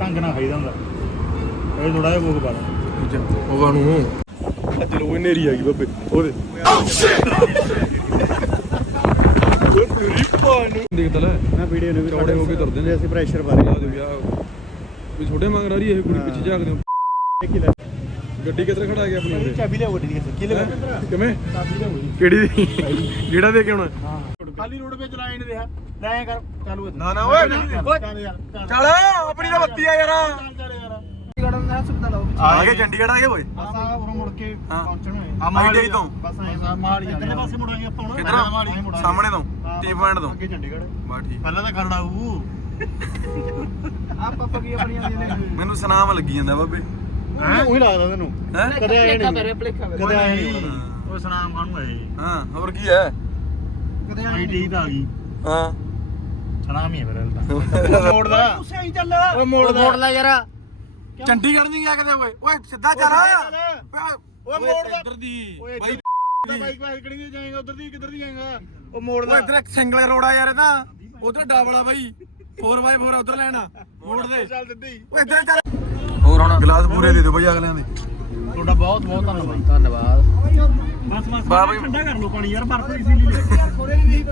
ਢੰਗ ਨਾਲ ਖਾਈਦਾ ਹੁੰਦਾ ਇਹ ਥੋੜਾ ਜਿਹਾ ਭੋਗ ਪਾ ਲੈ ਉਹ ਨੂੰ। ਅੱਜ ਲੋ ਨੇਰੀ ਆ ਗਈ ਬੱਬੇ ਉਹਦੇ ਉਹ ਪੂਰੀ ਪਾਣ ਦੇਖ ਤਲਾ ਮੈਂ ਵੀਡੀਓ ਨੂੰ ਵੀ ਚੌੜੇ ਹੋ ਕੇ ਤੁਰਦੇ ਨੇ। ਅਸੀਂ ਪ੍ਰੈਸ਼ਰ ਪਾ ਰਹੇ ਆ ਦੇ ਵਿਆਹ ਵੀ ਛੋਟੇ ਮੰਗ ਰਹੀ ਇਹ ਕੁੜੀ ਪਿੱਛੇ ਝਾਕਦੇ ਹੋ। ਗੱਡੀ ਕਿੱਧਰ ਖੜਾ ਗਿਆ ਆਪਣੀ ਉਹਦੇ ਚਾਬੀ ਲਿਆ ਗੱਡੀ ਦੀ ਕਿਲੇ ਕਿਵੇਂ? ਚਾਬੀ ਲਿਆ ਕਿਹੜੀ ਦੀ? ਜਿਹੜਾ ਦੇ ਕੇ ਹੁਣ ਹਾਂ। ਖਾਲੀ ਰੋਡ 'ਤੇ ਚਲਾਈ ਨਹੀਂ ਰਿਹਾ। ਲੈ ਕਰ ਚਾਲੂ ਨਾ, ਨਾ, ਓਏ, ਓਏ। ਚੱਲ ਯਾਰ ਚੱਲ। ਆਪਣੀ ਤਾਂ ਬੱਤੀ ਆ ਯਾਰ। ਚੱਲ ਚੱਲ ਯਾਰ। ਆ ਗਏ ਚੰਡੀਗੜ੍ਹ ਆ ਗਏ ਓਏ। ਬਸ ਆ ਉਰੋਂ ਮੁੜ ਕੇ ਹਾਂ। ਪਹੁੰਚਣਾ ਹੈ ਆ ਮਾਈਡੇ ਤੋਂ। ਬਸ ਆਏ ਮਾਲ ਹੀ ਇੱਧਰਲੇ ਪਾਸੇ ਮੁੜਾਂਗੇ ਆਪਾਂ ਹੁਣ। ਕਿੱਧਰ? ਸਾਹਮਣੇ ਤੋਂ ਟੀ ਪੁਆਇੰਟ ਤੋਂ। ਅੱਗੇ ਚੰਡੀਗੜ੍ਹ। ਬਾ ਠੀਕ। ਪਹਿਲਾਂ ਤਾਂ ਖਰੜਾ ਹੂ ਆਪਾਂ ਪੱਕੀ ਆਪਣੀਆਂ ਦੀਆਂ ਨੇ? ਮੈਨੂੰ ਸੁਨਾਮ ਲੱਗੀ ਜਾਂਦਾ ਬਾਬੇ। ਹੈ? ਉਹੀ ਲੱਗਦਾ ਤੈਨੂੰ। ਹੈ? ਕਦੇ ਆਇਆ ਨਹੀਂ। ਕਦੇ ਆਇਆ ਨਹੀਂ। ਹਾਂ। ਉਹ ਸੁਨਾਮ ਖਾਣ ਨੂੰ ਆਏ ਹਾਂ ਹੋਰ ਕੀ ਹੈ? ਕਦੇ ਆਈ ਟੀ ਤਾਂ ਆ ਗਈ। ਹਾਂ। ਸੁਨਾਮ ਹੀ ਹੈ ਮੇਰੇ ਤਾਂ। ਮੋੜਦਾ। ਉਸੇ ਹੀ ਚੱਲ। ਓਏ ਮੋੜਦਾ। ਮੋੜਦਾ ਯਾਰ। ਚੰਡੀਗੜ੍ਹ ਨਹੀਂ ਗਿਆ ਕਦੇ ਓਏ? ਓਏ ਸਿੱਧਾ ਚੱਲ। ਓਏ ਮੋੜਦਾ। ਇੱਧਰ ਦੀ। ਓਏ ਬਾਈ। ਬਾਈਕ ਬਾਈਕ ਕਿਹੜੀ ਦੀ ਜਾਏਗਾ? ਉਧਰ ਦੀ ਕਿੱਧਰ ਦੀ ਜਾਏਗਾ? ਉਹ ਉਹ ਮੋੜਦਾ ਇੱਧਰ ਇੱਕ ਸਿੰਗਲ ਰੋਡ ਆ ਯਾਰ ਇਹਦਾ। ਉਧਰ ਡਬਲ ਬਾਈ। 4x4 ਉਧਰ ਲੈਣਾ। ਮੋੜ ਦੇ ਚੱਲ ਦਿੱਦੀ ਓਏ ਇੱਧਰ ਚੱਲ। ਹੋਰ ਹੁਣ? ਗਲਾਸ ਪੂਰੇ ਦੇ ਦਿਓ ਬਾਈ ਅਗਲਿਆਂ ਦੇ। ਤੁਹਾਡਾ ਬਹੁਤ ਬਹੁਤ ਧੰਨਵਾਦ। ਧੰਨਵਾਦ। ਬਸ ਬਸ। ਠੰਡਾ ਕਰ ਲਓ ਪਾਣੀ ਯਾਰ ਬਰਫ ਇਸ ਲਈ ਯਾਰ ਖੋਰੇ ਨਹੀਂ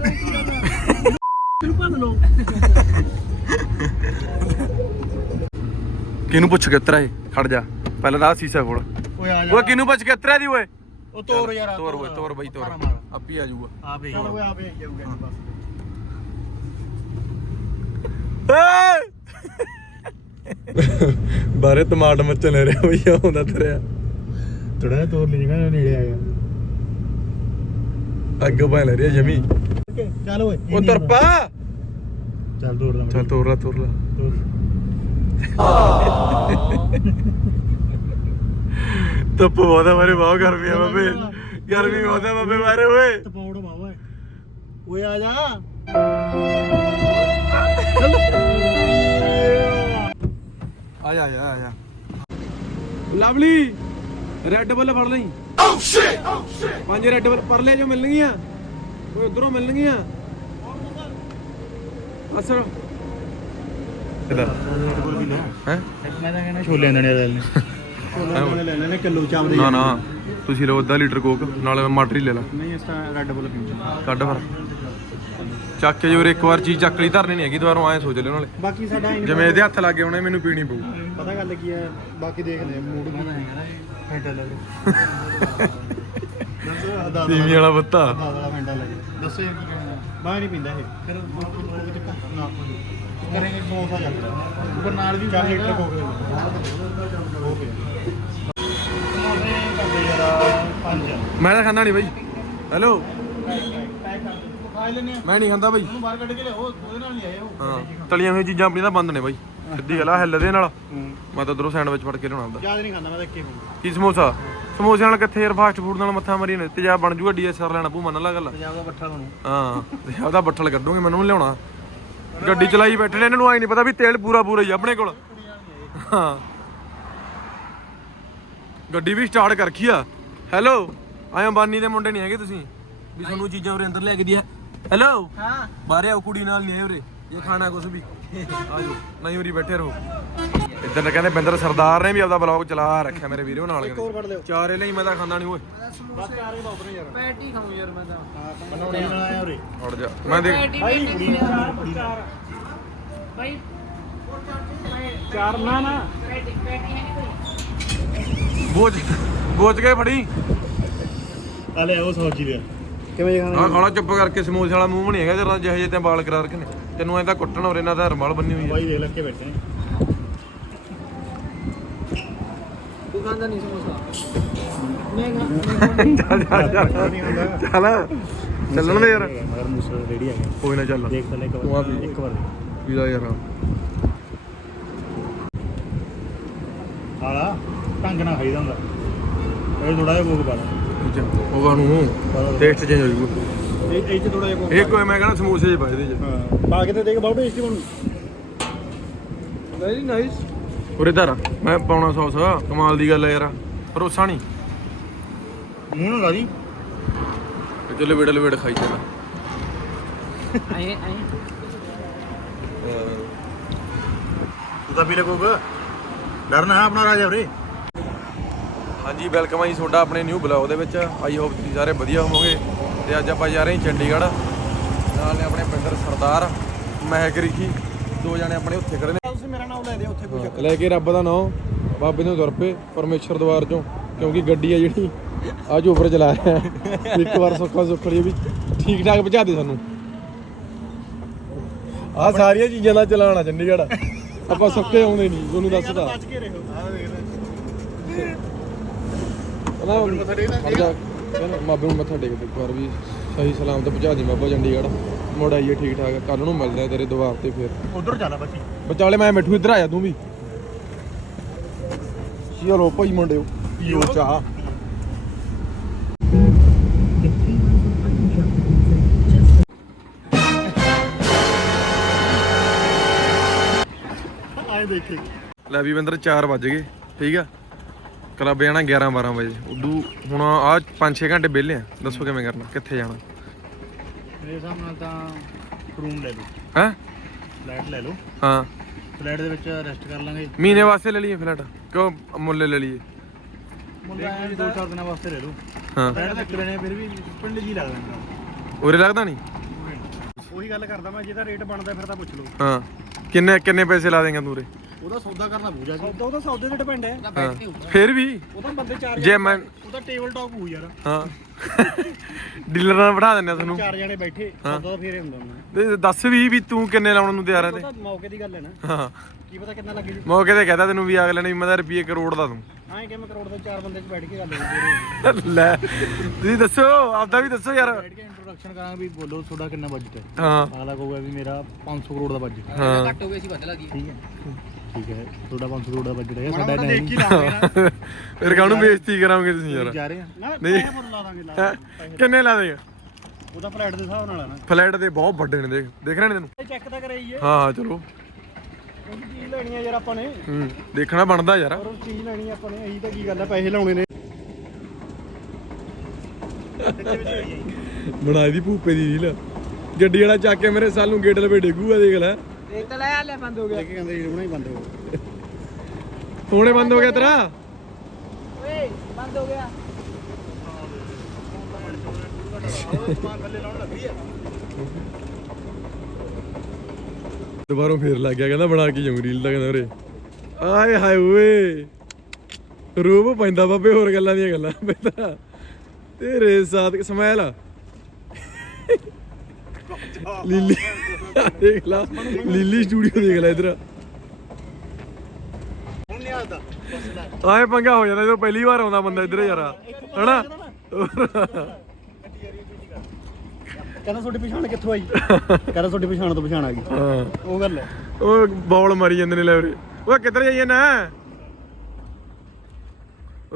ਤੈਨੂੰ ਭੰਨ ਲਓ ਕਿਹਨੂੰ ਪੁੱਛ ਕੇ ਉਤਰਾ ਏ ਖੜ ਜਾ। ਪਹਿਲਾਂ ਤਾਂ ਆਹ ਸੀਸਾ ਖੋਲ। ਓਏ ਆ ਓਏ ਕਿਹਨੂੰ ਪੁੱਛ ਕੇ ਉਤਰਿਆ ਦੀ ਓਏ? ਉਹ ਤੋਰ ਯਾਰ ਤੋਰ ਓਏ ਤੋਰ ਬਾਈ ਤੋਰ। ਆਪੀ ਆ ਜਾਊਗਾ। ਆਪੇ ਚਲ ਓਏ ਆਪੇ ਆਈ ਜਾਊਗਾ ਬਸ। ਬਾਰੇ ਟਮਾਟ ਮੱਚਣ ਲੈ ਰਿਹਾ ਬਈ ਆਉਂਦਾ ਤਰਿਆ। ਥੋੜਾ ਜਿਹਾ ਤੋਰ ਲਈ ਜਗਾ ਨੇੜੇ ਆ ਗਿਆ ਅੱਗ ਪਾ ਲੈ ਰਿਹਾ ਜਮੀ। ਚੱਲ ਓਏ ਉਹ ਤੁਰ ਪਾ। ਚੱਲ ਤੋਰ ਦਾ ਚੱਲ ਤੋਰ ਲਾ ਤੋਰ ਲਾ। ਧੁੱਪ ਬਹੁਤ ਆ ਮਾਰੇ ਬਹੁਤ ਗਰਮੀ ਆ ਬਾਬੇ। ਗਰਮੀ ਬਹੁਤ ਆ ਬਾਬੇ ਮਾਰੇ ਓਏ। ਤਪੌੜ ਬਾਵਾ ਓਏ। ਆ ਜਾ। ਆ ਜਾ ਆ ਜਾ ਆ ਜਾ। ਲਵਲੀ ਰੈੱਡ ਬੁੱਲ ਫੜ ਲਈ। ਪੰਜ ਰੈੱਡ ਬੁੱਲ ਪਰ ਲੈ ਜੋ ਮਿਲਣਗੀਆਂ। ਓਏ ਉਧਰੋਂ ਮਿਲਣਗੀਆਂ। ਅਸਰ ਕਿਦਾਂ? ਹੈ? ਮੈਂ ਤਾਂ ਕਹਿੰਦਾ ਛੋਲੇ ਦੇ ਲੈ ਲੈਣੇ। ਛੋਲੇ ਦੇ ਲੈ ਲੈਣੇ ਕਿਲੋ ਚਾਵਲ ਦੇ। ਨਾ ਨਾ ਤੁਸੀਂ ਲਓ ਅੱਧਾ ਲੀਟਰ ਕੋਕ ਨਾਲ ਮਟਰ ਹੀ ਲੈ ਲਾ। ਨਹੀਂ ਇਸ ਤਾਂ ਰੈੱਡ ਬੁੱਲ ਪੀਂਦੇ ਕੱਢ ਫਿਰ। ਚੱਕ ਕੇ ਜੋਰ ਇੱਕ ਵਾਰ ਚੀਜ਼ ਚੱਕ ਲਈ ਧਰਨੀ ਨਹੀਂ ਹੈਗੀ ਦੁਬਾਰਾ ਐਂ ਸੋਚ ਲਿਓ ਨਾਲੇ। ਬਾਕੀ ਸਾਡਾ ਜਿਵੇਂ ਇਹਦੇ ਹੱਥ ਲੱਗੇ ਹੋਣੇ ਮੈਨੂੰ ਪੀਣੀ ਪਊ। ਪਤਾ ਗੱਲ ਕੀ ਹੈ ਬਾਕੀ ਦੇਖਦੇ ਮੂਡ ਕੀ। ਫੈਂਟਾ ਲੈ ਲਓ। ਦੱਸੋ ਆਦਾ ਤੀਵੀਂ ਵਾਲਾ ਬੱਤਾ ਵਾਲਾ ਫੈਂਟਾ ਲੈ ਲਓ ਦੱਸੋ ਯਾਰ ਕੀ ਕਹਿਣਾ। ਬਾਹਰ ਨਹੀਂ ਪੀਂਦਾ ਇਹ। ਫਿਰ ਨਾ ਕਰਾਂਗੇ ਸਮੋਸਾ ਚੱਲਦਾ ਉੱਪਰ ਨਾਲ ਵੀ 4 ਲੀਟਰ ਕੋਕ ਹੋ ਗਿਆ ਸਮੋਸੇ ਕਰਦੇ ਯਾਰ ਪੰਜ ਮੈਂ ਤਾਂ ਖਾਂਦਾ ਨਹੀਂ ਬਾਈ। ਹੈਲੋ ਮੈਂ ਨਹੀਂ ਖਾਂਦਾ ਬਾਈ। ਉਹਨੂੰ ਬਾਹਰ ਕੱਢ ਕੇ ਲਿਆਓ ਉਹਦੇ ਨਾਲ ਨਹੀਂ ਆਏ ਉਹ। ਹਾਂ ਤਲੀਆਂ ਹੋਈਆਂ ਚੀਜ਼ਾਂ ਆਪਣੀਆਂ ਤਾਂ ਬੰਦ ਨੇ ਬਾਈ। ਸਿੱਧੀ ਗੱਲ ਆ ਹਿੱਲ ਦੇ ਨਾਲ। ਮੈਂ ਤਾਂ ਉਧਰੋਂ ਸੈਂਡਵਿਚ ਫੜ ਕੇ ਲਿਆਉਣਾ ਹੁੰਦਾ। ਯਾਦ ਨਹੀਂ ਖਾਂਦਾ ਮੈਂ ਤਾਂ ਇੱਕੇ ਹੁੰਦਾ ਕੀ ਸਮੋਸਾ? ਸਮੋਸੇ ਨਾਲ ਕਿੱਥੇ ਯਾਰ ਫਾਸਟ ਫੂਡ ਨਾਲ ਮੱਥਾ ਮਾਰੀ ਨੇ? ਤੇਜ਼ਾਬ ਬਣ ਜੂਗਾ ਡੀਐਸਆਰ ਲੈਣਾ ਪੂ ਮੰਨ ਲਾ ਗੱਲ। ਪੰਜਾਬ ਦਾ ਬੱਠਾ ਤੁਹਾਨੂੰ ਹਾਂ ਤੇਜ਼ਾਬ ਦਾ ਬੱਠਲ ਕੱਢੂਗੇ ਮੈਨੂੰ ਵੀ ਲਿਆਉਣਾ। ਗੱਡੀ ਚਲਾਈ ਬੈਠੇ ਨੇ ਇਹਨਾਂ ਨੂੰ ਆਈ ਨਹੀਂ ਪਤਾ ਵੀ ਤੇਲ ਪੂਰਾ ਪੂਰਾ ਹੀ ਆਪਣੇ ਕੋਲ। ਹਾਂ। ਗੱਡੀ ਵੀ ਸਟਾਰਟ ਕਰ ਰਖੀ ਆ। ਹੈਲੋ ਆਏ ਅੰਬਾਨੀ ਦੇ ਮੁੰਡੇ ਨਹੀਂ ਹੈਗੇ ਤੁਸੀਂ? ਵੀ ਤੁਹਾਨੂੰ ਚੀਜ਼ਾਂ ਉਰੇ ਅੰਦਰ ਲੈ ਕੇ ਦਿਆ ਹੈਲੋ ਹਾਂ। ਬਾਹਰ ਆਓ ਕੁੜੀ ਨਾਲ ਨਹੀਂ ਆਏ ਉਰੇ। ਇਹ ਖਾਣਾ ਕੁਝ ਵੀ। ਆਜੋ ਨਹੀਂ ਉਰੀ ਬੈਠੇ ਰਹੋ। ਇੱਧਰ ਤਾਂ ਕਹਿੰਦੇ ਬਿੰਦਰ ਸਰਦਾਰ ਨੇ ਵੀ ਆਪਦਾ ਬਲੌਗ ਚਲਾ ਰੱਖਿਆ ਮੇਰੇ ਵੀਰੋ ਨਾਲ। ਹੋਰ ਫੜ ਲਿਓ। ਚਾਰੇ ਲਈ ਮੈਂ ਤਾਂ ਖਾਂਦਾ ਨਹੀਂ ਓਏ। ਬਸ ਚਾਰੇ ਬਾਪ ਨੇ ਯਾਰ। ਪੈਟੀ ਖਾਉਂ ਯਾਰ ਮੈਂ ਤਾਂ। ਹਾਂ ਬਣਾਉਣੇ ਨਾਲ ਆਇਆ ਉਰੇ। ਉੜ ਜਾ। ਮੈਂ ਦੇਖ ਪੈਟੀ ਪੈਟੀ ਭਾਈ ਚਾਰ ਨਾ ਨਾ। ਪੈਟੀ ਪੈਟੀ ਹੈ ਨਹੀਂ ਕੋਈ। ਬੋਝ ਬੋਝ ਕੇ ਫੜੀ। ਆ ਲੈ ਉਹ ਸੌਜੀ ਲਿਆ ਕਿਵੇਂ ਆ ਖਾਣਾ ਚੁੱਪ ਕਰਕੇ ਸਮੋਸੇ ਵਾਲਾ ਮੂੰਹ ਨਹੀਂ ਹੈਗਾ ਜਰਾ ਜਿਹੇ ਜਿਹੇ ਤੇ ਵਾਲ ਕਰਾ ਤੈਨੂੰ ਐਂ ਤਾਂ ਕੁੱਟਣ ਔਰ ਇਹਨਾਂ ਦਾ ਰਮਾਲ ਬੰਨੀ ਹੋਈ ਹੈ ਬਾਈ ਦੇਖ ਲੱਗੇ ਬੈਠੇ ਤੂੰ ਖਾਂਦਾ ਨਹੀਂ ਸਮੋਸਾ? ਮੈਂ ਚੱਲ ਚੱਲ ਚੱਲ। ਨਹੀਂ ਹੁੰਦਾ। ਚੱਲ ਚੱਲਣ ਦੇ ਯਾਰ। ਮਗਰ ਮੂਸਰ ਰੇੜੀ ਆ ਗਿਆ ਕੋਈ ਨਾ ਚੱਲ। ਦੇਖ ਤਾਂ ਲੈ ਇੱਕ ਵਾਰ। ਇੱਕ ਵਾਰ ਵੀਦਾ ਯਾਰ ਆਲਾ ਢੰਗ ਨਾਲ ਖਾਈਦਾ ਹੁੰਦਾ। ਇਹ ਥੋੜਾ ਜਿਹਾ ਭੋਗ ਪਾ ਲੈ। ਉਹਗਾ ਨੂੰ ਟੇਸਟ ਚੇਂਜ ਹੋ ਜੂਗਾ ਇਹ ਇਹ ਚ ਥੋੜਾ ਜਿਹਾ ਇਹ ਕੋਈ ਮੈਂ ਕਹਿੰਦਾ ਸਮੋਸੇ ਜਿਹੇ ਪਾਏ ਦੇ ਚ ਹਾਂ। ਪਾ ਕੇ ਤੇ ਦੇਖ ਬਹੁਤ ਟੇਸਟੀ ਬਣੂ ਵੈਰੀ ਨਾਈਸ ਉਰੇ ਧਰ ਮੈਂ ਪਾਉਣਾ ਸੌਸ। ਕਮਾਲ ਦੀ ਗੱਲ ਹੈ ਯਾਰ। ਭਰੋਸਾ ਨਹੀਂ। ਮੂੰਹ ਨਾਲ ਲਾ ਦੀ। ਚਲੇ ਵੇੜ ਲਵੇੜ ਖਾਈ ਚੱਲ। ਆਏ ਆਏ। ਤਾਂ ਪੀ ਲੈ ਕੋਕ। ਡਰਨਾ ਆਪਣਾ ਰਾਜਾ ਵੀਰੇ ਹਾਂਜੀ ਵੈਲਕਮ ਆ ਜੀ ਤੁਹਾਡਾ ਆਪਣੇ ਨਿਊ ਬਲੌਗ ਦੇ ਵਿੱਚ। ਆਈ ਹੋਪ ਤੁਸੀਂ ਸਾਰੇ ਵਧੀਆ ਹੋਵੋਗੇ। ਤੇ ਅੱਜ ਆਪਾਂ ਜਾ ਰਹੇ ਹਾਂ ਚੰਡੀਗੜ੍ਹ। ਨਾਲ ਨੇ ਆਪਣੇ ਪਿੰਦਰ ਸਰਦਾਰ ਮਹਿਕ ਰਿਖੀ ਦੋ ਜਣੇ ਆਪਣੇ ਉੱਥੇ ਖੜੇ ਨੇ। ਤੁਸੀਂ ਮੇਰਾ ਨਾਮ ਲੈ ਦੇ ਉੱਥੇ ਕੋਈ ਲੈ ਕੇ ਰੱਬ ਦਾ ਨਾਮ ਬਾਬੇ ਨੂੰ ਤੁਰ ਪਏ ਪਰਮੇਸ਼ਰ ਦਵਾਰ ਚੋਂ ਕਿਉਂਕਿ ਗੱਡੀ ਆ ਜਿਹੜੀ ਅੱਜ ਉੱਪਰ ਚਲਾ ਰਿਹਾ ਇੱਕ ਵਾਰ ਸੁੱਖਾ ਸੁੱਖੜੀ ਵੀ ਠੀਕ ਠਾਕ ਪਹੁੰਚਾ ਦੇ ਸਾਨੂੰ। ਆ ਸਾਰੀਆਂ ਚੀਜ਼ਾਂ ਦਾ ਚਲਾਣਾ ਚੰਡੀਗੜ੍ਹ। ਆਪਾਂ ਸੁੱਕੇ ਆਉਂਦੇ ਨਹੀਂ ਤੁਹਾਨੂੰ ਦੱਸਦਾ। ਬਚ ਕੇ ਰਹੋ। ਆ ਦੇਖ ਲੈ ਕਹਿੰਦਾ ਟੇਕਦਾ ਕਹਿੰਦਾ ਮਾਬੇ ਨੂੰ ਮੱਥਾ ਟੇਕ ਦੇ ਇੱਕ ਵਾਰ ਵੀ। ਸਹੀ ਸਲਾਮ ਤੇ ਪਹੁੰਚਾ ਦੀ ਮਾਬਾ ਚੰਡੀਗੜ੍ਹ। ਮੁੜ ਆਈਏ ਠੀਕ ਠਾਕ। ਕੱਲ ਨੂੰ ਮਿਲਦੇ ਆ ਤੇਰੇ ਦੁਆਰ ਤੇ ਫਿਰ। ਉਧਰ ਚੱਲ ਬੱਚੀ ਵਿਚਾਲੇ ਮੈਂ ਮਿੱਠੂ ਇੱਧਰ ਆਇਆ ਤੂੰ ਵੀ। ਚਲੋ ਭਾਈ ਮੁੰਡਿਓ ਪੀਓ ਚਾਹ। ਆਏ ਦੇਖੇ। ਲੈ ਵੀ ਬੰਦਰ 4 ਵੱਜ ਗਏ। ਠੀਕ ਆ? ਕਲੱਬ ਜਾਣਾ 11 12 ਵਜੇ। ਉਦੋਂ ਹੁਣ ਆ 5-6 ਘੰਟੇ ਵਿਹਲੇ ਆ। ਦੱਸੋ ਕਿਵੇਂ ਕਰਨਾ? ਕਿੱਥੇ ਜਾਣਾ? ਮੇਰੇ ਹਿਸਾਬ ਨਾਲ ਤਾਂ ਰੂਮ ਲੈ ਲਓ। ਹੈ? ਫਲੈਟ ਲੈ ਲਓ। ਹਾਂ। ਫਲੈਟ ਦੇ ਵਿੱਚ ਰੈਸਟ ਕਰ ਲਾਂਗੇ। ਮਹੀਨੇ ਵਾਸਤੇ ਲੈ ਲਈਏ ਫਲੈਟ ਕਿਉਂ ਮੁੱਲ ਲੈ ਲਈਏ? ਮੁੰਡਾ ਦੋ ਚਾਰ ਦਿਨਾਂ ਵਾਸਤੇ ਲੈ ਲਓ। ਹਾਂ। ਫਲੈਟ ਤੱਕ ਲੈਣੇ ਫਿਰ ਵੀ ਪਿੰਡ ਜੀ ਲੱਗਦਾ ਮੈਨੂੰ ਉਰੇ ਲੱਗਦਾ ਨਹੀਂ? ਉਹੀ ਗੱਲ ਕਰਦਾ ਮੈਂ ਜਿਹਦਾ ਰੇਟ ਬਣਦਾ ਫਿਰ ਤਾਂ ਪੁੱਛ ਲਓ। ਹਾਂ। ਕਿੰਨੇ ਕਿੰਨੇ ਪੈਸੇ ਲਾ ਦੇਂਗਾ ਤੂੰ ਉਰੇ? ਉਹਦਾ ਸੌਦਾ ਕਰਨਾ ਪੂਜਾ ਸੌਦਾ ਉਹਦਾ ਸੌਦੇ ਤੇ ਡਿਪੈਂਡ ਹੈ। ਹਾਂ। ਫਿਰ ਵੀ ਉਹਦਾ ਬੰਦੇ ਚਾਰ ਜੇ ਮੈਂ ਉਹਦਾ ਟੇਬਲ ਟਾਕ ਹੋਊ ਯਾਰ। ਹਾਂ। ਡੀਲਰ ਨਾਲ ਬਿਠਾ ਦਿੰਦੇ ਆ ਤੁਹਾਨੂੰ। ਚਾਰ ਜਣੇ ਬੈਠੇ ਸੌਦਾ ਤਾਂ ਫੇਰ ਹੀ ਹੁੰਦਾ ਹੁੰਦਾ ਤੇ ਦੱਸ ਵੀ ਵੀ ਤੂੰ ਕਿੰਨੇ ਲਾਉਣ ਨੂੰ ਤਿਆਰ ਹੈ ਤੇ? ਤਾਂ ਮੌਕੇ ਦੀ ਗੱਲ ਹੈ ਨਾ। ਹਾਂ। ਕੀ ਪਤਾ ਕਿੰਨਾ ਲੱਗੇ। ਜੀ ਮੌਕੇ ਤੇ ਕਹਤਾ ਤੈਨੂੰ ਵੀ ਅਗਲੇ ਨੇ ਵੀ ਮੈਂ ਤਾਂ ਰੁਪਏ ਕਰੋੜ ਦਾ ਦੂੰ। ਐਂ ਕਿ ਮੈਂ ਕਰੋੜ ਦੇ ਚਾਰ ਬੰਦੇ ਚ ਬੈਠ ਕੇ ਗੱਲ ਹੋਊਗੀ ਲੈ ਤੁਸੀਂ ਦੱਸੋ ਆਪਦਾ ਵੀ ਦੱਸੋ ਯਾਰ। ਬੈਠ ਕੇ ਇੰਟਰੋਡਕਸ਼ਨ ਕਰਾਂਗੇ ਵੀ ਬੋਲੋ ਤੁਹਾਡਾ ਕਿੰਨਾ ਬਜਟ ਹੈ। ਹਾਂ। ਅਗਲਾ ਕਹੂਗਾ ਵੀ ਮੇਰਾ 500 ਕਰੋੜ ਦਾ ਬਜਟ ਹੈ। ਹਾਂ। ਘੱਟ ਹੋ ਗਏ ਸੀ ਬਦਲਾ ਦੀ ਠੀਕ ਹੈ। ਠੀਕ ਹੈ ਤੁਹਾਡਾ 500 ਕਰੋੜ ਦਾ ਬਜਟ ਹੈ ਸਾਡਾ ਹੀ ਲਾਂਗੇ ਫਿਰ ਕਾਹਨੂੰ ਬੇਇੱਜ਼ਤੀ ਕਰਾਂਗੇ ਤੁਸੀਂ ਯਾਰ? ਜਾ ਰਹੇ ਆ। ਨਾ ਨਹੀਂ। ਲਾ ਦਾਂਗੇ। ਹੈਂ? ਕਿੰਨੇ ਲਾ ਦੇਗਾ ਉਹਦਾ ਫਲੈਟ ਦੇ ਹਿਸਾਬ ਨਾਲ ਆ ਨਾ। ਫਲੈਟ ਦੇ ਬਹੁਤ ਵੱਡੇ ਨੇ ਦੇਖ ਦੇਖ ਰਹੇ ਨੇ ਤੈਨੂੰ? ਚੈੱਕ ਤਾਂ ਕਰਾਈਏ ਹਾਂ ਹਾਂ ਚਲੋ। ਉਹ ਚੀਜ਼ ਲੈਣੀ ਆ ਯਾਰ ਆਪਾਂ ਨੇ। ਹੂੰ ਦੇਖਣਾ ਬਣਦਾ ਯਾਰ। ਉਹ ਚੀਜ਼ ਲੈਣੀ ਆ ਆਪਾਂ ਨੇ ਇਹੀ ਤਾਂ ਕੀ ਗੱਲ ਆ ਪੈਸੇ ਲਾਉਣੇ ਨੇ। ਬਣਾਈ ਦੀ ਭੂਪੇ ਦੀ ਰੀਲ। ਗੱਡੀ ਵਾਲਾ ਚੱਕ ਕੇ ਮੇਰੇ ਸਾਲ ਨੂੰ ਗੇਟ ਲਵੇ ਡੇਗੂਗਾ ਦੇਖ ਲੈ। ਦੇਖ ਤਾਂ ਲੈ ਆ ਲੈ ਬੰਦ ਹੋ ਗਿਆ। ਲੈ ਕੇ ਕਹਿੰਦੇ ਰੀਲ ਬਣਾਈ ਬੰਦ ਹੋ ਫੋਨੇ ਬੰਦ ਹੋ ਗਿਆ ਤੇਰਾ? ਓਏ ਬੰਦ ਹੋ ਗਿਆ। ਦੁਬਾਰਾ ਫੇਰ ਲੱਗ ਗਿਆ, ਕਹਿੰਦਾ ਬਣਾ ਕੇ ਜਾਊਂ ਰੀਲ ਦਾ ਕਹਿੰਦਾ ਉਰੇ। ਆਏ ਹਾਏ ਓਏ। ਰੂਪ ਪੈਂਦਾ ਬਾਬੇ, ਹੋਰ ਗੱਲਾਂ ਦੀਆਂ ਗੱਲਾਂ ਪੈਂਦਾ। ਤੇਰੇ ਸਾਥ ਸਮੈਲ ਲੀਲੀ, ਦੇਖ ਲਾ, ਲੀਲੀ ਸਟੂਡੀਓ ਦੇਖ ਲੈ ਇਧਰ। ਆਏ ਪੰਗਾ ਹੋ ਜਾਂਦਾ ਜਦੋਂ ਪਹਿਲੀ ਵਾਰ ਆਉਂਦਾ ਬੰਦਾ ਇਧਰ ਯਾਰਾ। ਹਨਾ? ਕਹਿੰਦਾ ਤੁਹਾਡੀ ਪਛਾਣ ਕਿੱਥੋਂ ਆਈ? ਕਹਿੰਦਾ ਤੁਹਾਡੀ ਪਛਾਣ ਤੋਂ ਪਛਾਣ ਆ ਗਈ। ਹਾਂ। ਉਹ ਗੱਲ ਹੈ। ਉਹ ਬੌਲ ਮਾਰੀ ਜਾਂਦੇ ਨੇ ਲੈ ਉਰੇ ਓਏ ਕਿੱਧਰ ਜਾਈਏ ਨਾ?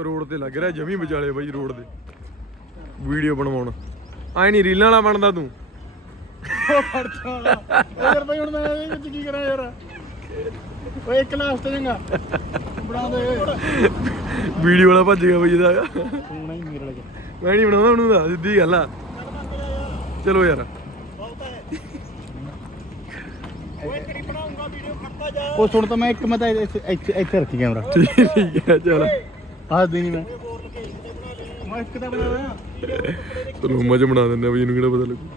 ਰੋਡ ਤੇ ਲੱਗ ਰਿਹਾ ਜਮੀ ਵਿਚਾਲੇ ਬਾਈ ਰੋਡ ਦੇ ਵੀਡੀਓ ਬਣਵਾਉਣ। ਆਏ ਨਹੀਂ ਰੀਲਾਂ ਵਾਲਾ ਬਣਦਾ ਤੂੰ। ਉਹ ਖਰਚਾ ਉਹ ਯਾਰ ਬਈ ਹੁਣ ਮੈਂ ਇਹਦੇ ਵਿੱਚ ਕੀ ਕਰਾਂ ਯਾਰ? ਓਏ ਇੱਕ ਲਾਸਟ ਚੰਗਾ। ਬਣਾ ਦੇ। ਵੀਡੀਓ ਵਾਲਾ ਭੱਜ ਗਿਆ ਬਈ ਇਹਦਾ। ਸੋਣਾ ਹੀ ਮੇਰੇ ਲਗੇ ਮੈਂ ਨਹੀਂ ਬਣਾਉਂਦਾ ਉਹਨੂੰ ਦਾ ਸਿੱਧੀ ਗੱਲ ਆ। ਚਲੋ ਯਾਰ। ਉਹ ਸੁਣ ਤਾਂ ਮੈਂ ਇੱਕ ਮੈਂ ਤਾਂ ਇੱਥੇ ਇੱਥੇ ਇੱਥੇ ਰੱਖੀ ਕੈਮਰਾ। ਠੀਕ ਠੀਕ ਹੈ ਚਲ। ਆਹ ਦੇ ਨਹੀਂ ਮੈਂ। ਮੈਂ ਇੱਕ ਤਾਂ ਬਣਾਇਆ ਚਲੋ ਮਜ ਬਣਾ ਦਿੰਦੇ ਆ ਬਈ ਇਹਨੂੰ ਕਿਹੜਾ ਪਤਾ ਲੱਗੂ।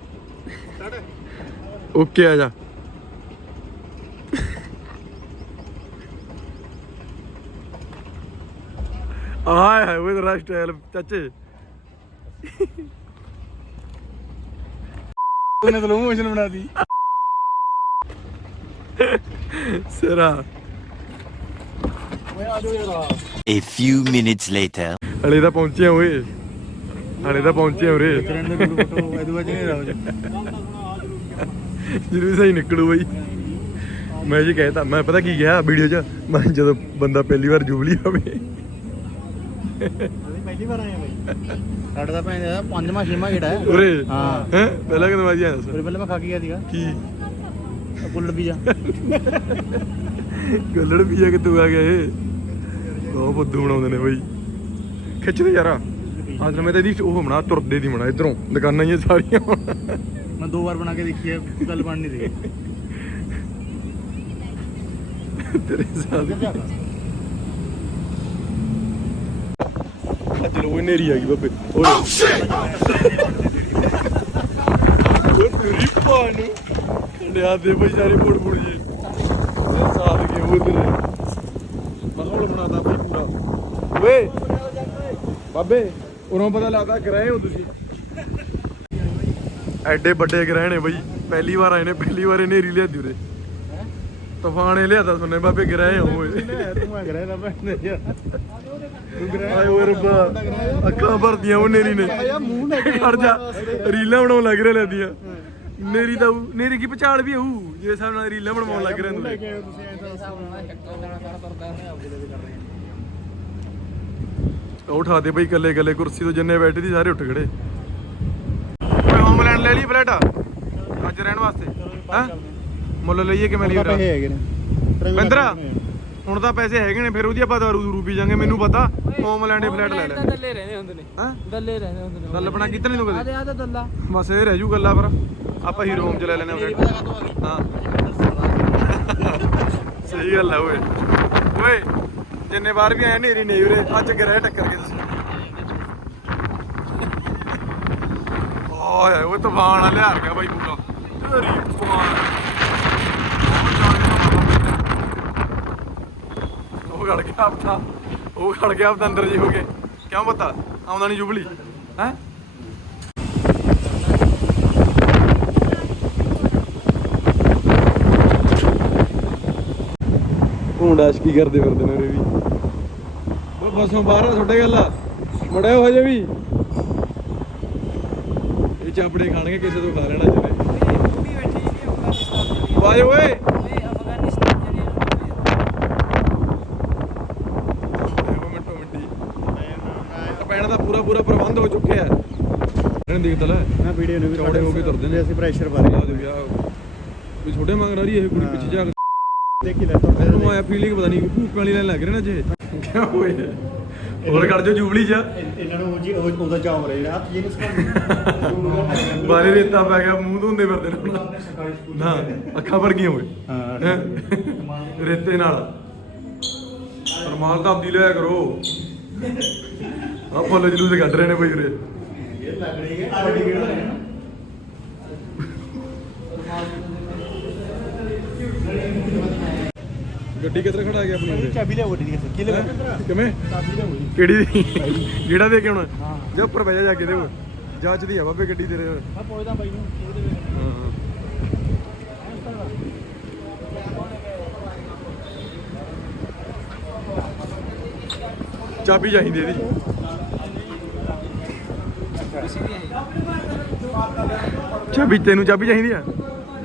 ਓਕੇ ਆ ਜਾ। ਆਏ ਹਾਏ ਉਹ ਤੇਰਾ ਸਟਾਈਲ ਚਾਚੇ। ਉਹਨੇ ਤਾਂ ਲੋ ਮੋਸ਼ਨ ਬਣਾ ਦੀ ਸਿਰਾ। ਓਏ ਆ ਜਾਓ ਯਾਰ। A few minutes later. ਹਲੇ ਤਾਂ ਪਹੁੰਚੇ ਆ ਓਏ। ਹਲੇ ਤਾਂ ਪਹੁੰਚੇ ਆ ਉਰੇ। ਟ੍ਰੈਂਡ ਦੇ ਫੋਟੋ ਇਹਦੇ ਵਿੱਚ ਨਹੀਂ ਰਹੋ ਜੀ ਜਿਹਨੂੰ ਸਹੀ ਨਿਕਲੂ ਬਈ। ਮੈਂ ਜੀ ਕਹਿਤਾ ਮੈਂ ਪਤਾ ਕੀ ਕਿਹਾ ਵੀਡੀਓ 'ਚ? ਮੈਂ ਜਦੋਂ ਬੰਦਾ ਪਹਿਲੀ ਵਾਰ ਜੁਬਲੀ ਹੋਵੇ ਅਸੀਂ ਪਹਿਲੀ ਵਾਰ ਆਏ ਬਾਈ। ਸਾਡਾ ਤਾਂ ਭੈਣ ਦਾ ਪੰਜਵਾਂ ਛੇਵਾਂ ਗੇੜਾ ਹੈ। ਉਰੇ? ਹਾਂ। ਹੈ? ਪਹਿਲਾਂ ਕਦੋਂ ਆਜੀ ਆਇਆ ਫਿਰ ਪਹਿਲਾਂ ਮੈਂ ਖਾ ਕੇ ਗਿਆ ਸੀਗਾ। ਕੀ? ਗੁੱਲ ਪੀਜ਼ਾ ਗੱਲੜ ਪੀਆ ਕਿੱਥੋਂ ਆ ਗਿਆ ਇਹ? ਬਹੁਤ ਬੁੱਧੂ ਬਣਾਉਂਦੇ ਨੇ ਬਈ। ਖਿੱਚਦੇ ਯਾਰਾ। ਅੱਜ ਮੈਂ ਤਾਂ ਇਹਦੀ ਉਹ ਬਣਾ ਤੁਰਦੇ ਦੀ ਬਣਾ ਇਧਰੋਂ। ਦੁਕਾਨਾਂ ਹੀ ਸਾਰੀਆਂ। ਮੈਂ ਦੋ ਵਾਰ ਬਣਾ ਕੇ ਦੇਖੀ ਹੈ ਗੱਲ ਬਣ ਨਹੀਂ ਰਹੀ। ਤੇਰੇ ਸਾਥ ਅੱਜ ਲੋ ਨੇਰੀ ਆ ਗਈ ਬਾਬੇ। ਓਏ ਓ ਤੇਰੀ ਪਾਣੂ ਕੰਡਿਆ ਦੇ ਬਈ ਸਾਰੇ ਮੋੜ ਮੋੜ ਜੀ। ਸਾਥ ਕੇ ਉਹ ਤੇਰੇ। ਮਾਹੌਲ ਬਣਾਤਾ ਬਈ ਪੂਰਾ। ਓਏ! ਬਾਬੇ ਉਰੋਂ ਪਤਾ ਲੱਗਦਾ ਗ੍ਰਹਿ ਹੋ ਤੁਸੀਂ। ਐਡੇ ਵੱਡੇ ਗ੍ਰਹਿ ਨੇ ਬਈ। ਪਹਿਲੀ ਵਾਰ ਆਏ ਨੇ ਪਹਿਲੀ ਵਾਰ ਇਹਨੇ ਰੀ ਲਿਆਦੀ ਉਰੇ। ਤੂਫਾਨ ਇਹ ਲਿਆਦਾ ਸੁਣਨੇ ਬਾਬੇ ਗ੍ਰਹਿ ਹੋ ਓਏ ਤੂੰ ਆ ਗਰੇ ਨਾ ਭੈਣ ਯਾਰ ਗਰੇ ਆਏ ਓਏ ਰੱਬਾ ਅੱਖਾਂ ਭਰਦੀਆਂ ਉਹ ਨੇਰੀ ਨੇ। ਖੜ ਜਾ ਰੀਲਾਂ ਬਣਾਉਣ ਲੱਗ ਰਿਹਾ ਲੈਦੀਆਂ ਨੇਰੀ ਦਾ ਊ- ਨੇਰੀ ਕੀ ਪਛਾੜ ਵੀ ਹੋਊ? ਜੇ ਹਿਸਾਬ ਨਾਲ ਰੀਲਾਂ ਬਣਾਉਣ ਲੱਗ ਰਿਹਾ ਲੈ ਤੂੰ। ਕੇ ਆਏ ਹੋ ਤੁਸੀਂ ਐਂ ਤਾਂ ਉਹ ਉਠਾ ਦੇ ਬਈ ਕੱਲੇ ਕੱਲੇ ਕੁਰਸੀ ਤੋਂ ਜਿੰਨੇ ਬੈਠੇ ਸੀ ਸਾਰੇ ਉੱਠ ਖੜੇ। ਓਏ ਹੋਮਲੈਂਡ ਲੈ ਲਈ ਫਲੈਟ ਅੱਜ ਰਹਿਣ ਵਾਸਤੇ। ਹਾਂ? ਮੁੱਲ ਲਈਏ ਕਿਵੇਂ ਲਈ ਪੈਸੇ ਹੈਗੇ ਨੇ। ਬਿੰਦਰਾ ਹੁਣ ਤਾਂ ਪੈਸੇ ਹੈਗੇ ਨੇ ਫਿਰ ਉਹਦੀ ਆਪਾਂ ਦਾਰੂ ਦੂਰੂ ਪੀ ਜਾਾਂਗੇ ਮੈਨੂੰ ਪਤਾ। ਹੋਮਲੈਂਡ ਦੇ ਫਲੈਟ ਲੈ ਲੈ ਦੱਲੇ ਰਹਿੰਦੇ ਹੁੰਦੇ ਨੇ। ਹਾਂ? ਦੱਲੇ ਰਹਿੰਦੇ ਹੁੰਦੇ ਨੇ। ਗੱਲ ਬਣਾ ਕੀਤਾ ਨਹੀਂ ਤੂੰ ਆ ਕਦੇ ਆ ਤੇ ਦੱਲਾ ਬਸ ਇਹ ਰਹਿ ਜੂ ਗੱਲਾਂ ਪਰ। ਆਪਾਂ ਹੀਰੋ ਹੋਮ ਚ ਲੈ ਲੈਨੇ ਫਲੈਟ ਹਾਂ। ਸਹੀ ਗੱਲ ਹੈ ਓਏ। ਓਏ ਜਿੰਨੇ ਵਾਰ ਵੀ ਆਏ ਨੇਰੀ ਨਹੀਂ ਉਰੇ ਅੱਜ ਗਰੇ ਟੱਕਰ ਕੇ ਤੁਸੀਂ। ਓਏ ਉਹ ਤੂਫਾਨ ਆ ਲਿਆ ਗਿਆ ਬਾਈ ਪੂਰਾ ਤੇਰੀ ਤੂਫਾਨ। ਗੜ ਗਿਆ ਆਪਦਾ ਉਹ ਗੜ ਗਿਆ ਆਪਦਾ ਅੰਦਰ ਜੀ ਹੋ ਕੇ ਕਿਉਂ ਪਤਾ ਆਉਂਦਾ ਨਹੀਂ ਜੁਬਲੀ। ਹੈ? ਭੂੰਡਾਸ਼ ਕੀ ਕਰਦੇ ਫਿਰਦੇ ਨੇ ਉਰੇ ਵੀ? ਉਹ ਬਸੋਂ ਬਾਹਰ ਆ ਤੁਹਾਡੇ ਗੱਲ। ਆ ਮੜਿਆ ਹੋ ਜੇ ਵੀ। ਇਹ ਚਾਪੜੇ ਖਾਣਗੇ ਕਿਸੇ ਤੋਂ ਖਾ ਲੈਣਾ ਜਿਹਨੇ ਵਾਏ ਓਏ। ਪੈਣ ਦਾ ਪੂਰਾ ਪੂਰਾ ਪ੍ਰਬੰਧ ਹੋ ਚੁੱਕਿਆ ਹੈ। ਇਹਨਾਂ ਦੇਖ ਤਲਾ ਨਾ ਵੀਡੀਓ ਨੂੰ ਵੀ ਚੌੜੇ ਹੋ ਕੇ ਤੁਰਦੇ ਨੇ। ਅਸੀਂ ਪ੍ਰੈਸ਼ਰ ਰਹੇ ਆ ਦੇ ਵਿਆਹ ਵੀ ਛੋਟੇ ਮੰਗ ਰਹੀ ਇਹ ਕੁੜੀ ਪਿੱਛੇ ਜਾ ਕੇ ਦੇਖੀ ਲੈ ਤੁਰਦੇ ਮੈਨੂੰ ਆਇਆ ਫੀਲਿੰਗ ਪਤਾ ਨਹੀਂ ਭੂਕ ਵਾਲੀ ਲੈਣ ਲੱਗ ਰਹੇ ਨਾ ਜੇ ਕਿਉਂ ਹੋਏ ਹੋਰ ਕਰ ਜੋ ਜੂਬਲੀ ਜਾ ਇਹਨਾਂ ਨੂੰ ਜੀ ਉਹ ਉਹਦਾ ਚਾਉ ਰਹੇ ਹੱਥ ਜੀ ਨੂੰ। ਬਾਰੇ ਰੇਤਾ ਪੈ ਗਿਆ ਮੂੰਹ ਧੋਂਦੇ ਫਿਰਦੇ ਨੇ। ਨਾ ਅੱਖਾਂ ਭਰ ਗਈਆਂ ਹੋਏ। ਹਾਂ? ਰੇਤੇ ਨਾਲ। ਰਮਾਲ ਤਾਂ ਆਪਦੀ ਲਿਆ ਕਰੋ। ਆ ਫੁੱਲ ਜਲੂਸ ਕੱਢ ਰਹੇ ਨੇ ਬਈ ਉਰੇ। ਇਹ ਲੱਗ ਰਹੀ ਹੈ ਗੱਡੀ ਕਿੱਧਰ ਖੜਾ ਗਿਆ ਆਪਣੀ? ਚਾਬੀ ਲਿਆ ਵੱਡੀ ਦੀ ਕੀ? ਕਿਵੇਂ ਚਾਬੀ ਲਿਆ ਕਿਹੜੀ ਦੀ? ਜਿਹੜਾ ਦੇ ਕੇ ਆਉਣਾ ਜੇ ਉੱਪਰ ਬਹਿ ਜਾ ਜਾ ਕੇ ਦੇ ਜਾਂਚਦੀ ਆ ਬਾਬੇ ਗੱਡੀ ਤੇਰੇ। ਆ ਪੁੱਛਦਾ ਬਾਈ ਨੂੰ ਕੀ ਦੇ ਚਾਬੀ ਚਾਹੀਦੀ ਇਹਦੀ। ਚਾਬੀ ਤੈਨੂੰ ਚਾਬੀ ਚਾਹੀਦੀ ਆ?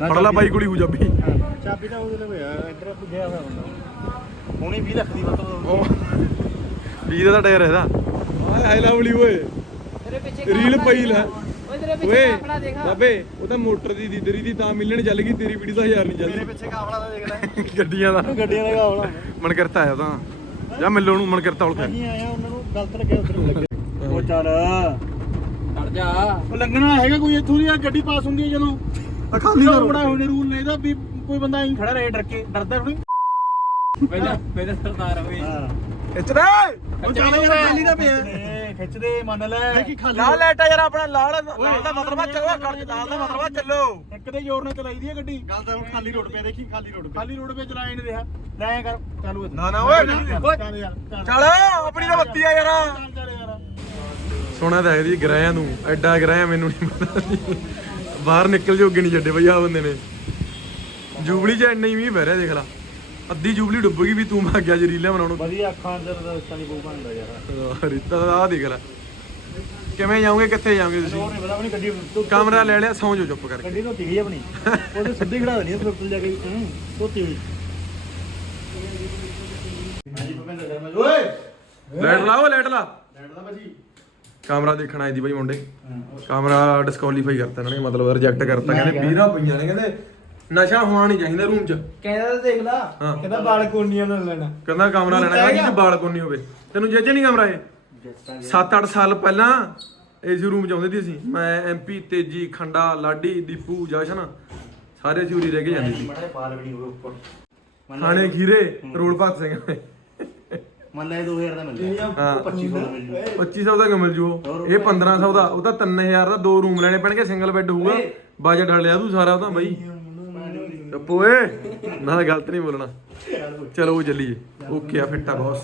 ਫੜ ਲਾ ਬਾਈ ਕੋਲੀ ਹੋ ਚਾਬੀ। ਚਾਬੀ ਤਾਂ ਉਹਦੇ ਲਈ ਹੋਇਆ ਇੱਧਰ ਪੁੱਜਿਆ ਹੋਇਆ ਹੁੰਦਾ ਹੁਣੀ 20 ਲੱਖ ਦੀ ਮਤਲਬ ਉਹ ਵੀਹ ਦਾ ਤਾਂ ਟਾਇਰ ਇਹਦਾ। ਆਏ ਹਾਈ ਲਵਲੀ ਓਏ। ਤੇਰੇ ਪਿੱਛੇ ਰੀਲ ਪਈ ਲੈ ਓਏ ਤੇਰੇ ਪਿੱਛੇ ਓਏ ਕਾਫਲਾ ਦੇਖਾ। ਬਾਬੇ ਉਹ ਤਾਂ ਮੋਟਰ ਦੀ ਦੀਦਰੀ ਦੀ ਤਾਂ ਮਿਲਣ ਚੱਲ ਗਈ ਤੇਰੀ ਵੀਡੀ ਤਾਂ ਹਜ਼ਾਰ ਨਹੀਂ ਮੇਰੇ ਚੱਲਦੀ ਪਿੱਛੇ ਕਾਫਲਾ ਦਾ ਦੇਖ ਲੈ। ਗੱਡੀਆਂ ਦਾ। ਗੱਡੀਆਂ ਦਾ ਕਾਫਲਾ ਮਨ ਕਰਤਾ ਆਇਆ ਤਾਂ। ਜਾਂ ਮਿਲੋ ਨੂੰ ਮਨ ਕਰਤਾ ਉਲਕਾ ਅਸੀਂ ਆਇਆ ਉਹਨਾਂ ਨੂੰ ਗਲਤ ਲੱਗਿਆ ਉਧਰ ਲੱਗੇ ਉਹ ਚੱਲ। ਖੜ ਜਾ। ਉਹ ਲੰਘਣਾ ਹੈਗਾ ਕੋਈ ਇੱਥੋਂ ਦੀ ਆ ਗੱਡੀ ਪਾਸ ਹੁੰਦੀ ਹੈ ਜਦੋਂ। ਖਾਲੀ ਰੋਡ ਬਣਾ ਹੋਏ ਨੇ ਰੂਲ ਨੇ ਇਹਦਾ ਵੀ ਕੋਈ ਬੰਦਾ ਐਂ ਖੜਾ ਰਹੇ ਡਰ ਕੇ ਡਰਦਾ ਥੋੜੀ ਪਹਿਲਾਂ ਪਹਿਲਾਂ ਸਰਦਾਰ ਹੋਈ ਹਾਂ। ਇੱਥੇ ਉਹ ਚੱਲ ਯਾਰ ਖਾਲੀ ਦਾ ਪਿਆ। ਖਿੱਚਦੇ ਮੰਨ ਲੈ। ਲਾਲ ਲਾਈਟਾ ਯਾਰ ਆਪਣਾ ਲਾਲ ਲਾਲ ਦਾ ਮਤਲਬ ਆ ਚੱਲੋ ਕੱਢ ਲਾਲ ਦਾ ਮਤਲਬ ਆ ਚੱਲੋ। ਇੱਕ ਦੇ ਜ਼ੋਰ ਨਾਲ ਚਲਾਈ ਦੀ ਹੈ ਗੱਡੀ। ਗੱਲ ਤਾਂ ਹੁਣ ਖਾਲੀ ਰੋਡ ਪਿਆ ਦੇਖੀ ਖਾਲੀ ਰੋਡ ਖਾਲੀ ਰੋਡ 'ਤੇ ਚਲਾਏ ਨਹੀਂ ਰਿਹਾ। ਲੈ ਐਂ ਕਰ ਚਾਲੂ ਇੱਥੇ। ਨਾ, ਨਾ, ਓਏ, ਓਏ। ਚੱਲ ਯਾਰ ਚੱਲ। ਚੱਲ ਆਪਣੀ ਤਾਂ ਬੱਤੀ ਆ ਯਾਰ। ਚੱਲ ਚੱਲ ਯਾਰ। ਸੋਹਣਾ ਤਾਂ ਇਹਦੀ ਗ੍ਰਹਿਆਂ ਨੂੰ। ਐਡਾ ਗ੍ਰਹਿ ਮੈਨੂੰ ਨਹੀਂ ਪਤਾ ਬਾਹਰ ਨਿਕਲ ਜੋਗੇ ਨਹੀਂ ਛੱਡੇ ਬਈ ਆ ਬੰਦੇ ਨੇ। ਜੂਬਲੀ ਚ ਇੰਨਾ ਹੀ ਮੀਂਹ ਪੈ ਰਿਹਾ ਦੇਖ ਲਾ। ਅੱਧੀ ਜੂਬਲੀ ਡੁੱਬ ਗਈ ਵੀ ਤੂੰ ਮਾ ਗਿਆ ਜਰੀਲਾ ਬਣਾਉਣ ਵਧੀਆ ਅੱਖਾਂ ਅੰਦਰ ਰਸਤਾ ਨਹੀਂ ਬੂ ਬਣਦਾ ਯਾਰ। ਰੀਤਾ ਦਾ ਆ ਦੇਖ ਲੈ। ਕਿਵੇਂ ਜਾਓਗੇ ਕਿੱਥੇ ਜਾਓਗੇ ਤੁਸੀਂ? ਉਹ ਨਹੀਂ ਪਤਾ ਆਪਣੀ ਗੱਡੀ ਤੂੰ ਕਮਰਾ ਲੈ ਲਿਆ ਸੌਂ ਜਾਓ ਚੁੱਪ ਕਰਕੇ। ਗੱਡੀ ਧੋਤੀ ਗਈ ਆਪਣੀ। ਉਹਦੇ ਸਿੱਧੀ ਖੜਾ ਦੇਣੀ ਫਿਰ ਉੱਤੇ ਜਾ ਕੇ। ਹੂੰ ਧੋਤੀ ਹੋਈ। ਹਾਂਜੀ ਭੁਪਿੰਦਰ ਸ਼ਰਮਾ ਜੀ। ਓਏ! ਲਾਈਟ ਲਾ ਉਹ ਲਾਈਟ ਲਾ। ਲੈਟ ਦਾ ਭਾਜੀ। ਕਮਰਾ ਦੇਖਣ ਆਈ ਦੀ ਬਈ ਮੁੰਡੇ। ਕਮਰਾ ਡਿਸਕੁਆਲੀਫਾਈ ਕਰਤਾ ਇਹਨਾਂ ਨੇ ਮਤਲਬ ਰਿਜੈਕਟ ਕਰਤਾ। ਕਹਿੰਦੇ ਵੀਰਾ ਪਈਆਂ ਨੇ ਕਹਿੰਦੇ ਨਸ਼ਾ ਹੋਣਾ ਨਹੀਂ ਚਾਹੀਦਾ ਰੂਮ 'ਚ। ਕਹਿੰਦਾ ਤਾਂ ਦੇਖ ਲਾ ਕਹਿੰਦਾ ਬਾਲ ਨਾਲ ਲੈਣਾ। ਕਹਿੰਦਾ ਕਮਰਾ ਲੈਣਾ ਹੈ ਕਿ ਬਾਲ ਹੋਵੇ। ਤੈਨੂੰ ਜੱਜ ਨਹੀਂ ਕਮਰਾ ਇਹ? 7-8 ਸਾਲ ਪਹਿਲਾਂ ਏਸੀ ਰੂਮ ਚ ਆਉਂਦੇ ਸੀ ਅਸੀਂ। ਮੈਂ ਐਮਪੀ ਤੇਜੀ ਖੰਡਾ ਲਾਡੀ ਦੀਪੂ ਜਸ਼ਨ ਸਾਰੇ ਅਸੀਂ ਰਹਿ ਕੇ ਜਾਂਦੇ ਸੀ। ਮੜਾ ਪਾਲ ਵੀ ਨਹੀਂ ਉੱਪਰ। ਥਾਣੇ ਖੀਰੇ ਰੋਡ ਭਗਤ ਸਿੰਘ। ਮੰਨ ਲੈ 2000 ਦਾ ਮਿਲ ਗਿਆ 2500 ਦਾ ਮਿਲ ਜੂ ਉਹ ਇਹ 1500 ਦਾ ਉਹਦਾ 3000 ਦਾ। ਦੋ ਰੂਮ ਲੈਣੇ ਪੈਣਗੇ ਸਿੰਗਲ ਬੈੱਡ ਹੋਊਗਾ। ਬਜਟ ਹਲਿਆ ਤੂੰ ਸਾਰਾ ਉਹਦਾ ਬਈ। ਡੱਬੂ ਏ ਨਾ ਗਲਤ ਨਹੀਂ ਬੋਲਣਾ। ਚਲੋ ਚੱਲੀਏ। ਓਕੇ ਆ ਫਿੱਟਾ ਬੌਸ।